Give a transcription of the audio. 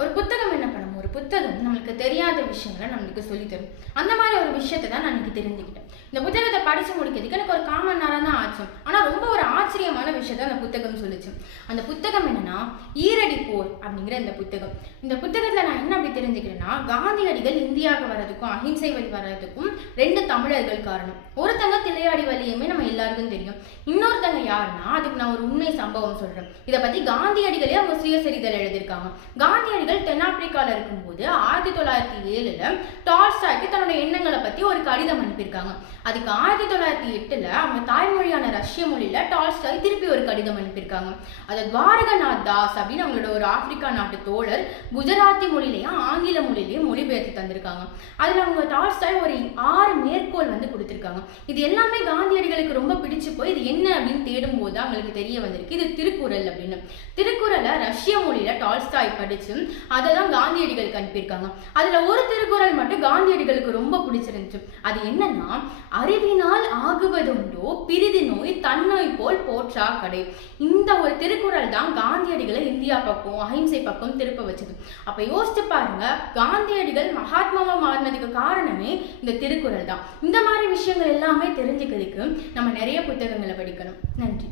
ஒரு புத்தகம் என்ன பண்ணும், ஒரு புத்தகம் நம்மளுக்கு தெரியாத விஷயங்களை நம்மளுக்கு சொல்லித்தரும். அந்த மாதிரி ஒரு விஷயத்தை தான் நான் இன்னைக்கு தெரிஞ்சுக்கிட்டேன். இந்த புத்தகத்தை படிச்சு முடிக்கிறதுக்கு எனக்கு ஒரு 1/4 மணி நேரம் தான் ஆச்சு. ஆனா ரொம்ப ஒரு ஆச்சரியமான விஷயத்தை அந்த புத்தகம் சொல்லிச்சு. அந்த புத்தகம் என்னன்னா ஈரடி போர் அப்படிங்கிற இந்த புத்தகம். இந்த புத்தகத்துல நான் என்ன அப்படி தெரிஞ்சுக்கிறேன்னா, காந்தியடிகள் இந்தியாவுக்கு வர்றதுக்கும் அஹிம்சை வழி வர்றதுக்கும் 2 தமிழர்கள் காரணம். ஒருத்தங்க தில்லையாடி வழியுமே நம்ம எல்லாருக்கும் தெரியும். இன்னொருத்தங்க யாருன்னா, அதுக்கு நான் ஒரு உண்மை சம்பவம் சொல்றேன். இதை பத்தி காந்தியடிகளே அவங்க சுயசரிதல் எழுதியிருக்காங்க. காந்தியடிகள் தென்னாப்பிரிக்கால இருக்கும்போது 1907 டால்ஸ்டாய்க்கு தன்னோட எண்ணங்களை பத்தி ஒரு கடிதம் அனுப்பியிருக்காங்க. அதுக்கு 1908 அவங்க தாய்மொழியான ரஷ்ய மொழியில டால்ஸ்டாய் திருப்பி ஒரு கடிதம் அனுப்பியிருக்காங்க. அதை துவாரகநாத் தாஸ் அப்படின்னு அவங்களோட ஒரு ஆப்பிரிக்கா நாட்டு தோழர் குஜராத்தி மொழியிலையும் ஆங்கில மொழியிலையும் மொழிபெயர்த்து தந்திருக்காங்க. அதுல அவங்க டால்ஸ்டாய் ஒரு 6 மேற்கோள் கொடுத்திருக்காங்க. இது எல்லாமே காந்தியடிகளுக்கு ரொம்ப பிடிச்சு போய் இது என்ன அப்படின்னு தேடும் போது அவங்களுக்கு தெரிய வந்திருக்கு இது திருக்குறள் அப்படின்னு. திருக்குறளை ரஷ்ய மொழியில டால்ஸ்டாய் படிச்சு அதை தான் காந்தியடிகளுக்கு அனுப்பியிருக்காங்க. அதுல ஒரு திருக்குறள் மட்டும் காந்தியடிகளுக்கு ரொம்ப பிடிச்சிருந்துச்சு. அது என்னன்னா, அறிவினால் ஆகுவதுண்டோ பிரிதி நோய் தன்னோய் போல் போற்றா கடை. இந்த ஒரு திருக்குறள் தான் காந்தியடிகளை இந்தியா பக்கம் அஹிம்சை பக்கம் திருப்ப வச்சது. அப்ப யோசிச்சு பாருங்க, காந்தியடிகள் மகாத்மாவா மாறினதுக்கு காரணமே இந்த திருக்குறள் தான். இந்த மாதிரி விஷயங்கள் எல்லாமே தெரிஞ்சுக்கிறதுக்கு நம்ம நிறைய புத்தகங்களை படிக்கணும். நன்றி.